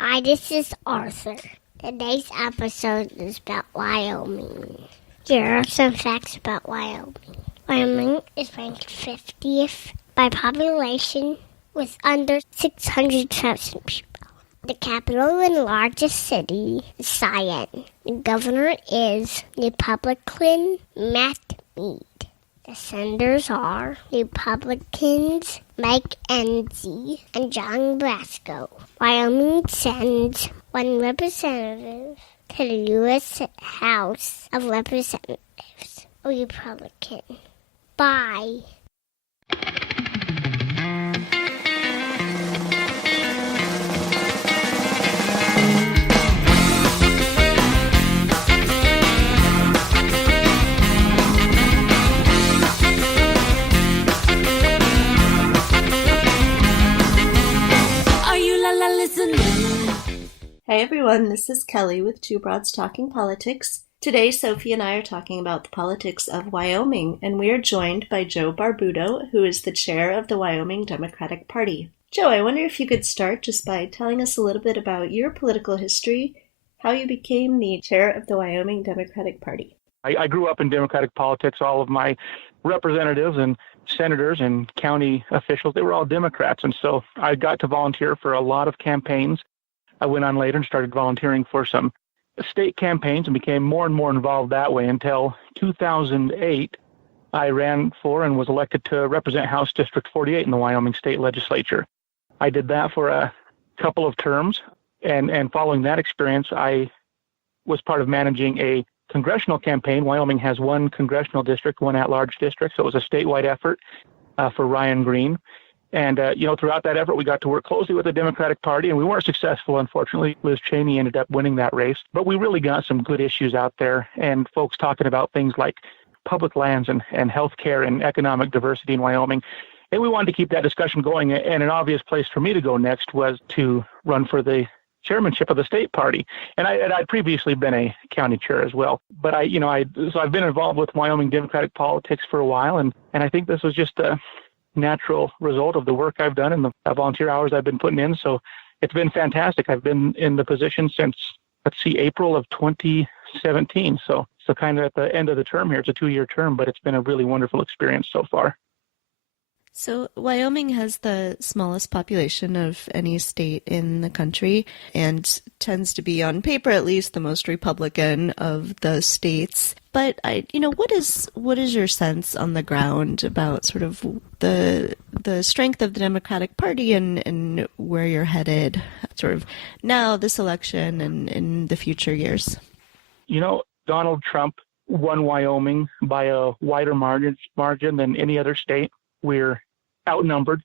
Hi, this is Arthur. Today's episode is about Wyoming. Here are some facts about Wyoming. Wyoming is ranked 50th by population with under 600,000 people. The capital and largest city is Cheyenne. The governor is Republican Matt Mead. The senators are Republicans Mike Enzi and John Brasco. Wyoming sends one representative to the U.S. House of Representatives, a Republican. Bye. Hey everyone, this is Kelly with Two Broads Talking Politics. Today, Sophy and I are talking about the politics of Wyoming, and we are joined by Joe Barbuto, who is the chair of the Wyoming Democratic Party. Joe, I wonder if you could start just by telling us a little bit about your political history, how you became the chair of the Wyoming Democratic Party. I grew up in Democratic politics. All of my representatives and senators and county officials, they were all Democrats, and so I got to volunteer for a lot of campaigns. I went on later and started volunteering for some state campaigns and became more and more involved that way until 2008. I ran for and was elected to represent House District 48 in the Wyoming State Legislature. I did that for a couple of terms, and following that experience, I was part of managing a congressional campaign. Wyoming has one congressional district, one at-large district, so it was a statewide effort for Ryan Green. And, throughout that effort, we got to work closely with the Democratic Party, and we weren't successful, unfortunately. Liz Cheney ended up winning that race. But we really got some good issues out there, and folks talking about things like public lands and health care and economic diversity in Wyoming. And we wanted to keep that discussion going, and an obvious place for me to go next was to run for the chairmanship of the state party. And I'd previously been a county chair as well. But so I've been involved with Wyoming Democratic politics for a while, and I think this was just a natural result of the work I've done and the volunteer hours I've been putting in. So it's been fantastic. I've been in the position since, April of 2017. So kind of at the end of the term here. It's a 2-year term, but it's been a really wonderful experience so far. So Wyoming has the smallest population of any state in the country and tends to be, on paper at least, the most Republican of the states. But what is your sense on the ground about sort of the strength of the Democratic Party and where you're headed, sort of now, this election, and in the future years? Donald Trump won Wyoming by a wider margin than any other state. We're outnumbered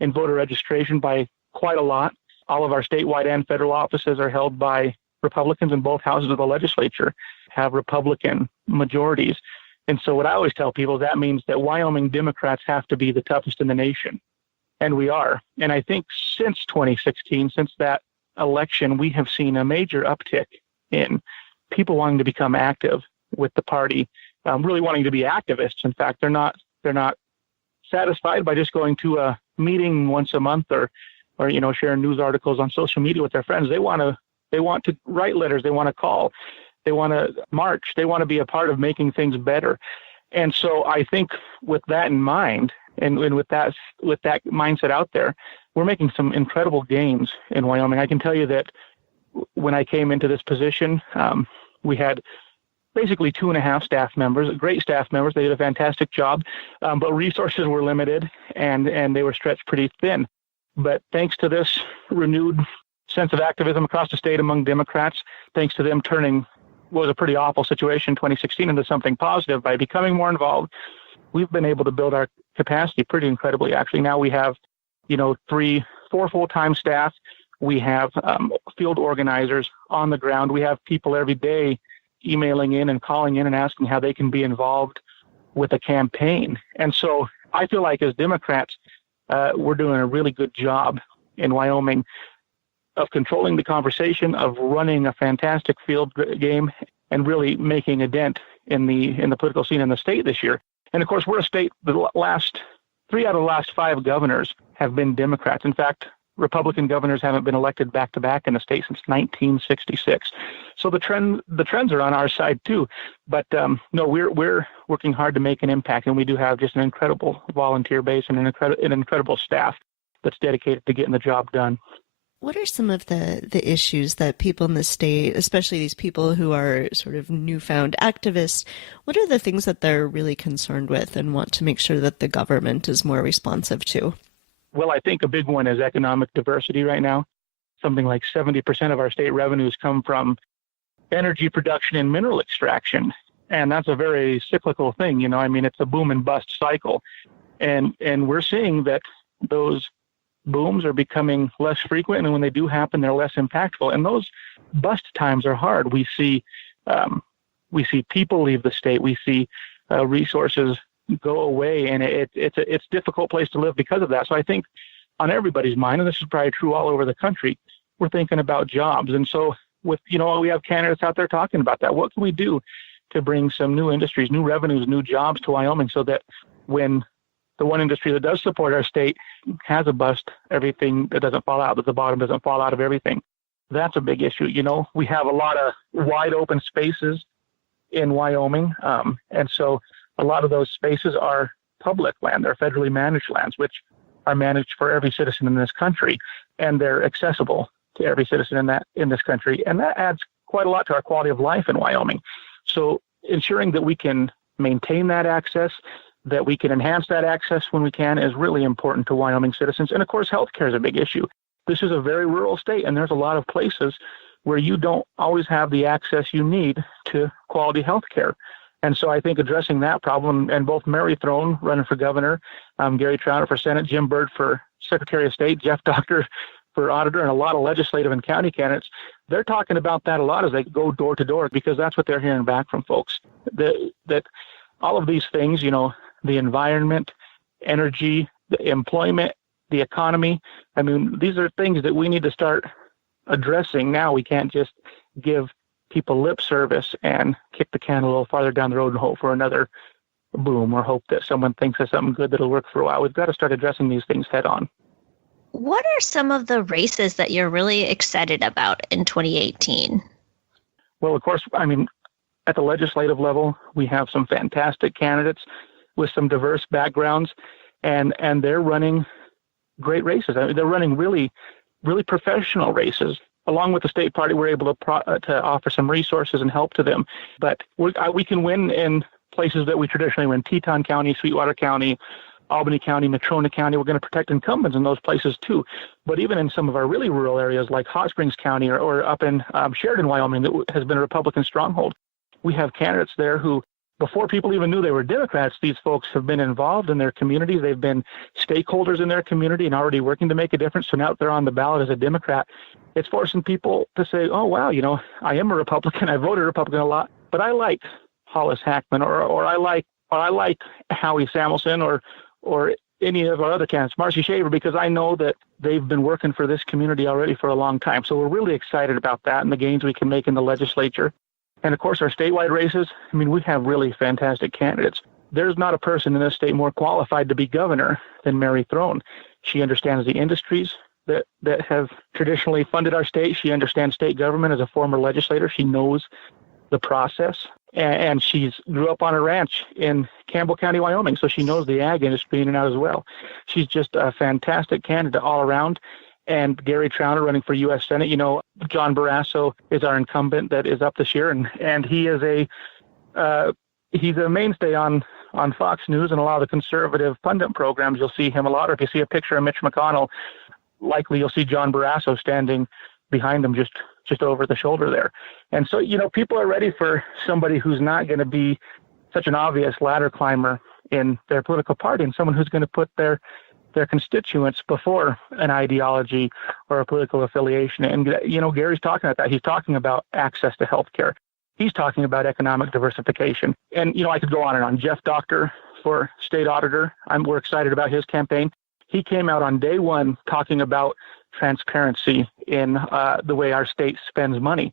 in voter registration by quite a lot. All of our statewide and federal offices are held by Republicans, and both houses of the legislature have Republican majorities. And so what I always tell people is that means that Wyoming Democrats have to be the toughest in the nation. And we are. And I think since 2016, since that election, we have seen a major uptick in people wanting to become active with the party, really wanting to be activists. In fact, they're not satisfied by just going to a meeting once a month or sharing news articles on social media with their friends. They want to write letters. They want to call. They want to march. They want to be a part of making things better. And so I think with that in mind, and with that mindset out there, we're making some incredible gains in Wyoming. I can tell you that when I came into this position, we had basically 2.5 staff members, great staff members. They did a fantastic job, but resources were limited and they were stretched pretty thin. But thanks to this renewed sense of activism across the state among Democrats, thanks to them turning what was a pretty awful situation in 2016 into something positive by becoming more involved, we've been able to build our capacity pretty incredibly. Actually, now we have, 4 full-time staff. We have field organizers on the ground. We have people every day emailing in and calling in and asking how they can be involved with a campaign. And so I feel like as Democrats, we're doing a really good job in Wyoming of controlling the conversation, of running a fantastic field game, and really making a dent in the political scene in the state this year. And of course, we're a state, 3 out of the last 5 governors have been Democrats. In fact, Republican governors haven't been elected back to back in the state since 1966. So the trends are on our side too. But no, we're working hard to make an impact, and we do have just an incredible volunteer base and an incredible staff that's dedicated to getting the job done. What are some of the issues that people in the state, especially these people who are sort of newfound activists, what are the things that they're really concerned with and want to make sure that the government is more responsive to? Well, I think a big one is economic diversity right now. Something like 70% of our state revenues come from energy production and mineral extraction. And that's a very cyclical thing. You know, I mean, it's a boom and bust cycle. And we're seeing that those booms are becoming less frequent. And when they do happen, they're less impactful. And those bust times are hard. We see people leave the state. We see resources go away, and it's a difficult place to live because of that. So I think on everybody's mind, and this is probably true all over the country, we're thinking about jobs. And so with, we have candidates out there talking about that. What can we do to bring some new industries, new revenues, new jobs to Wyoming so that when the one industry that does support our state has a bust, everything that doesn't fall out, that the bottom doesn't fall out of everything. That's a big issue. We have a lot of wide open spaces in Wyoming. And so a lot of those spaces are public land. They're federally managed lands, which are managed for every citizen in this country, and they're accessible to every citizen in this country. And that adds quite a lot to our quality of life in Wyoming. So ensuring that we can maintain that access, that we can enhance that access when we can, is really important to Wyoming citizens. And of course, healthcare is a big issue. This is a very rural state, and there's a lot of places where you don't always have the access you need to quality healthcare. And so I think addressing that problem, and both Mary Throne running for governor, Gary Trauner for Senate, Jim Byrd for Secretary of State, Jeff Doctor for auditor, and a lot of legislative and county candidates, they're talking about that a lot as they go door to door, because that's what they're hearing back from folks. That all of these things, the environment, energy, the employment, the economy, I mean, these are things that we need to start addressing now. We can't just give people lip service and kick the can a little farther down the road and hope for another boom, or hope that someone thinks of something good that'll work for a while. We've got to start addressing these things head on. What are some of the races that you're really excited about in 2018? Well, of course, I mean, at the legislative level, we have some fantastic candidates with some diverse backgrounds, and they're running great races. I mean, they're running really, really professional races. Along with the state party, we're able to offer some resources and help to them. But we can win in places that we traditionally win: Teton County, Sweetwater County, Albany County, Natrona County. We're going to protect incumbents in those places too. But even in some of our really rural areas like Hot Springs County or up in Sheridan, Wyoming, that has been a Republican stronghold, we have candidates there who, before people even knew they were Democrats, these folks have been involved in their communities. They've been stakeholders in their community and already working to make a difference. So now that they're on the ballot as a Democrat, it's forcing people to say, oh, wow, I am a Republican. I voted Republican a lot, but I like Hollis Hackman, or I like Howie Samuelson, or any of our other candidates, Marcy Shaver, because I know that they've been working for this community already for a long time. So we're really excited about that and the gains we can make in the legislature. And of course, our statewide races, I mean, we have really fantastic candidates. There's not a person in this state more qualified to be governor than Mary Throne. She understands the industries that have traditionally funded our state. She understands state government as a former legislator. She knows the process. And she's grew up on a ranch in Campbell County, Wyoming, so she knows the ag industry in and out as well. She's just a fantastic candidate all around. And Gary Trauner running for U.S. Senate, John Barbuto is our incumbent that is up this year, and he is he's a mainstay on Fox News and a lot of the conservative pundit programs. You'll see him a lot, or if you see a picture of Mitch McConnell, likely you'll see John Barbuto standing behind him just over the shoulder there. And so, people are ready for somebody who's not going to be such an obvious ladder climber in their political party, and someone who's going to put their constituents before an ideology or a political affiliation. And, Gary's talking about that. He's talking about access to health care. He's talking about economic diversification. And, I could go on and on. Jeff Doctor for state auditor, we're excited about his campaign. He came out on day one talking about transparency in the way our state spends money.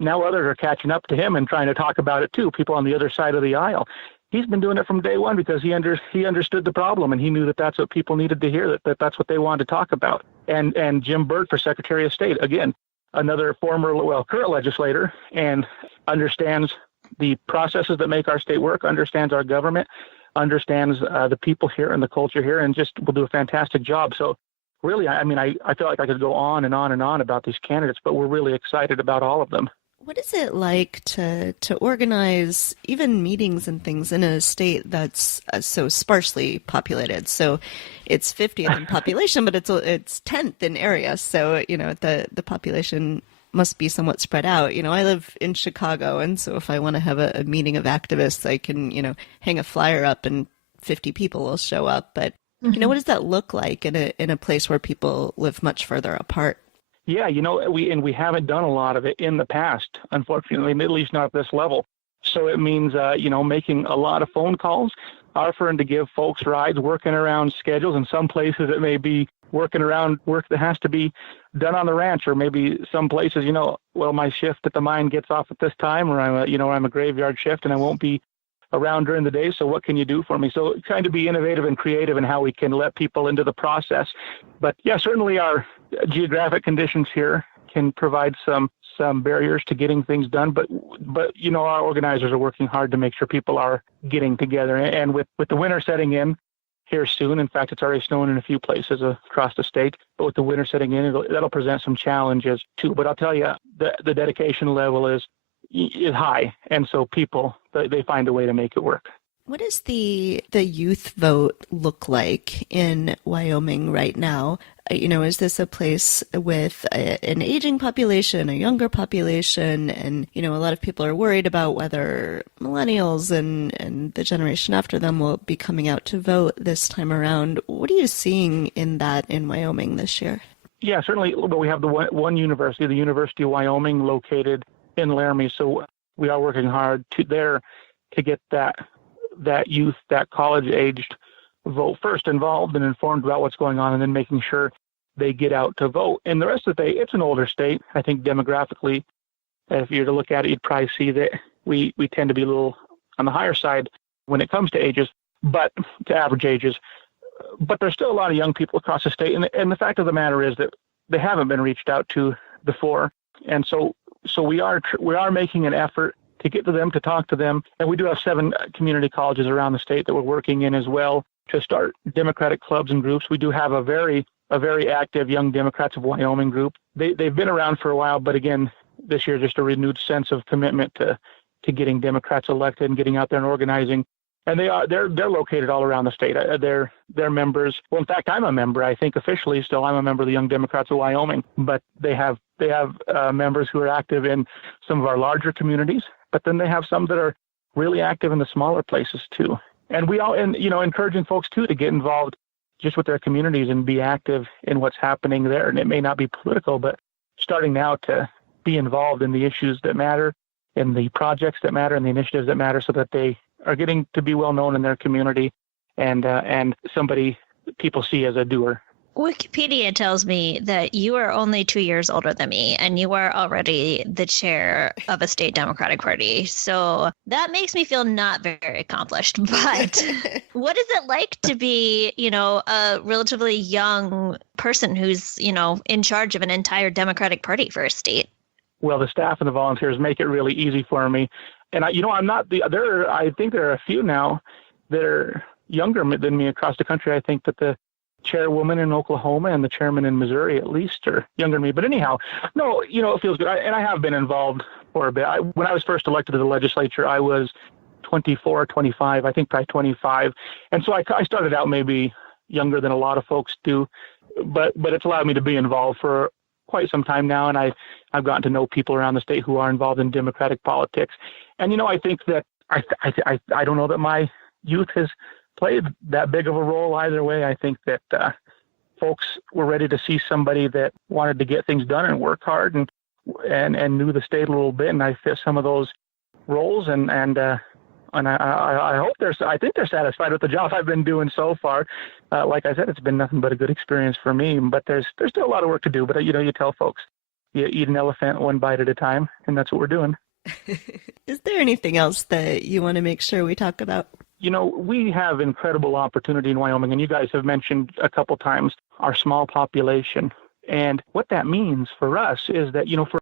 Now others are catching up to him and trying to talk about it too, people on the other side of the aisle. He's been doing it from day one because he understood the problem, and he knew that that's what people needed to hear, that that's what they wanted to talk about. and Jim Burt for Secretary of State. Again, another current legislator, and understands the processes that make our state work, understands our government, understands the people here and the culture here, and just will do a fantastic job. So really, I feel like I could go on and on and on about these candidates, but we're really excited about all of them. What is it like to organize even meetings and things in a state that's so sparsely populated? So it's 50th in population, but it's 10th in area. So, the population must be somewhat spread out. I live in Chicago, and so if I want to have a meeting of activists, I can, hang a flyer up and 50 people will show up. But, what does that look like in a place where people live much further apart? Yeah, we haven't done a lot of it in the past, unfortunately, at least not at this level. So it means, making a lot of phone calls, offering to give folks rides, working around schedules. In some places it may be working around work that has to be done on the ranch, or maybe some places, my shift at the mine gets off at this time, or I'm a graveyard shift and I won't be around during the day. So what can you do for me? So trying to be innovative and creative in how we can let people into the process. But yeah, certainly our geographic conditions here can provide some barriers to getting things done. But our organizers are working hard to make sure people are getting together. And with the winter setting in here soon, in fact, it's already snowing in a few places across the state, but with the winter setting in, that'll present some challenges too. But I'll tell you, the dedication level is high. And so people, they find a way to make it work. What does the youth vote look like in Wyoming right now? Is this a place with an aging population, a younger population? And, a lot of people are worried about whether millennials and the generation after them will be coming out to vote this time around. What are you seeing in Wyoming this year? Yeah, certainly. But we have the one university, the University of Wyoming, located in Laramie. So we are working hard to get that youth, that college-aged vote first involved and informed about what's going on, and then making sure they get out to vote. And the rest of the state, it's an older state. I think demographically, if you were to look at it, you'd probably see that we tend to be a little on the higher side when it comes to ages, but to average ages. But there's still a lot of young people across the state. And the fact of the matter is that they haven't been reached out to before. And so we are making an effort to get to them, to talk to them. And we do have 7 community colleges around the state that we're working in as well to start Democratic clubs and groups. We do have a very active Young Democrats of Wyoming group. They've been around for a while, but again, this year just a renewed sense of commitment to getting Democrats elected and getting out there and organizing. And they're located all around the state. They're members. Well, in fact, I'm a member. I think officially still I'm a member of the Young Democrats of Wyoming. But they have members who are active in some of our larger communities. But then they have some that are really active in the smaller places too. And encouraging folks too to get involved just with their communities and be active in what's happening there. And it may not be political, but starting now to be involved in the issues that matter, in the projects that matter, and the initiatives that matter, so that they are getting to be well known in their community and somebody people see as a doer. Wikipedia tells me that you are only 2 years older than me, and you are already the chair of a state Democratic Party. So that makes me feel not very accomplished. But what is it like to be, a relatively young person who's, in charge of an entire Democratic Party for a state? Well, the staff and the volunteers make it really easy for me. And I'm not I think there are a few now that are younger than me across the country. I think that the chairwoman in Oklahoma and the chairman in Missouri at least are younger than me. But anyhow, no, it feels good. And I have been involved for a bit. When I was first elected to the legislature, I was 24, 25, I think probably 25. And so I started out maybe younger than a lot of folks do, but it's allowed me to be involved for quite some time now. And I've gotten to know people around the state who are involved in Democratic politics. And, I think that I don't know that my youth has played that big of a role either way. I think that folks were ready to see somebody that wanted to get things done and work hard and knew the state a little bit. And I fit some of those roles and I hope I think they're satisfied with the job I've been doing so far. Like I said, it's been nothing but a good experience for me, but there's still a lot of work to do. But, you tell folks, you eat an elephant one bite at a time, and that's what we're doing. Is there anything else that you want to make sure we talk about? we have incredible opportunity in Wyoming, and you guys have mentioned a couple times our small population. And what that means for us is that, for